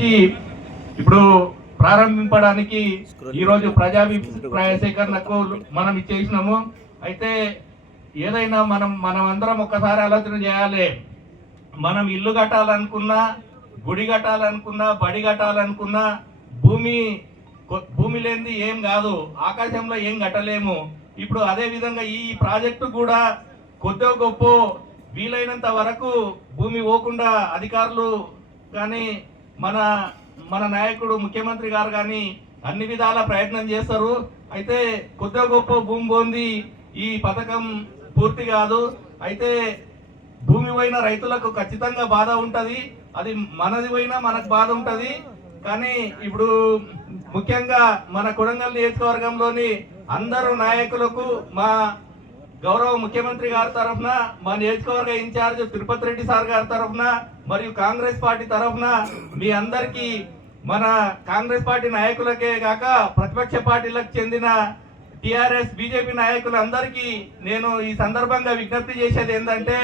ఇప్పుడు ప్రారంభించడానికి ఈరోజు ప్రజాభిప్రాయ సేకరణకు మనం ఇచ్చేసినాము. అయితే ఏదైనా మనం అందరం ఒక్కసారి ఆలోచన చేయాలి. మనం ఇల్లు కట్టాలనుకున్నా, గుడి కట్టాలనుకున్నా, బడి కట్టాలనుకున్నా భూమి లేనిది ఏం కాదు, ఆకాశంలో ఏం కట్టలేము. ఇప్పుడు అదే విధంగా ఈ ప్రాజెక్టు కూడా కొద్దిగా గొప్ప వీలైనంత వరకు భూమి పోకుండా అధికారులు కానీ మన నాయకుడు ముఖ్యమంత్రి గారు కానీ అన్ని విధాల ప్రయత్నం చేస్తారు. అయితే కొద్దిగా గొప్ప భూమి పొంది ఈ పథకం పూర్తి కాదు. అయితే భూమి పోయిన రైతులకు ఖచ్చితంగా బాధ ఉంటుంది, అది మనది పోయినా మనకు బాధ ఉంటుంది. కానీ ఇప్పుడు ముఖ్యంగా మన కొడంగల్ నియోజకవర్గంలోని అందరూ నాయకులకు మా గౌరవ ముఖ్యమంత్రి గారి తరఫున, మా నియోజకవర్గ ఇన్ఛార్జ్ తిరుపతి రెడ్డి సార్ గారి తరఫున మరియు కాంగ్రెస్ పార్టీ తరఫున మీ అందరికీ, మన కాంగ్రెస్ పార్టీ నాయకులకే కాక ప్రతిపక్ష పార్టీలకు చెందిన టిఆర్ఎస్ బీజేపీ నాయకులందరికీ నేను ఈ సందర్భంగా విజ్ఞప్తి చేసేది ఏంటంటే,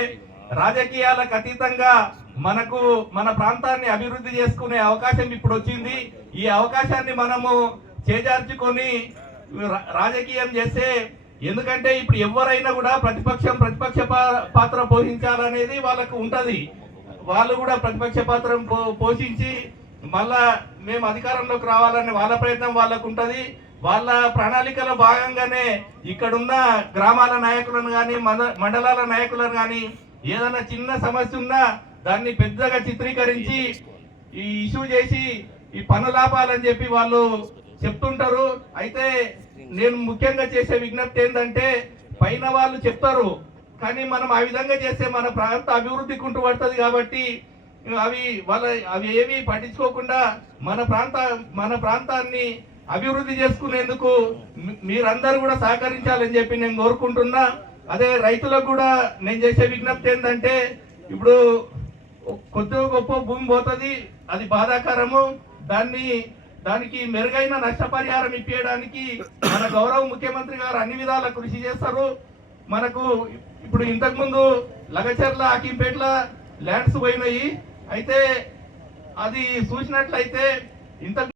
రాజకీయాలకు అతీతంగా మన ప్రాంతాన్ని అభివృద్ధి చేసుకునే అవకాశం ఇప్పుడు వచ్చింది. ఈ అవకాశాన్ని మనము చేజార్చుకొని రాజకీయం చేస్తే, ఎందుకంటే ఇప్పుడు ఎవరైనా కూడా ప్రతిపక్ష పాత్ర పోషించాలనేది వాళ్ళకు ఉంటది. వాళ్ళు కూడా ప్రతిపక్ష పాత్ర పోషించి మళ్ళా మేము అధికారంలోకి రావాలని వాళ్ళ ప్రయత్నం వాళ్ళకు ఉంటది. వాళ్ళ ప్రణాళికలో భాగంగానే ఇక్కడున్న గ్రామాల నాయకులను కానీ మండలాల నాయకులను కానీ ఏదైనా చిన్న సమస్య ఉన్నా దాన్ని పెద్దగా చిత్రీకరించి ఈ ఇష్యూ చేసి ఈ పనులాపాలని చెప్పి వాళ్ళు చెప్తుంటారు. అయితే నేను ముఖ్యంగా చేసే విజ్ఞప్తి ఏంటంటే, పైన వాళ్ళు చెప్తారు కానీ మనం ఆ విధంగా చేస్తే మన ప్రాంత అభివృద్ధి కుంటుపడుతుంది. కాబట్టి అవి ఏవి పట్టించుకోకుండా మన ప్రాంతాన్ని అభివృద్ధి చేసుకునేందుకు మీరందరూ కూడా సహకరించాలని చెప్పి నేను కోరుకుంటున్నా. అదే రైతులకు కూడా నేను చేసే విజ్ఞప్తి ఏంటంటే, ఇప్పుడు కొద్దిగా గొప్ప భూమి పోతుంది, అది బాధాకరము. దానికి మెరుగైన నష్టపరిహారం ఇప్పించడానికి మన గౌరవ ముఖ్యమంత్రి గారు అన్ని విధాల కృషి చేస్తారు. మనకు ఇప్పుడు ఇంతకుముందు లగచర్ల, అకింపేట్ల ల్యాండ్స్ పోయినాయి. అయితే అది చూసినట్లయితే ఇంత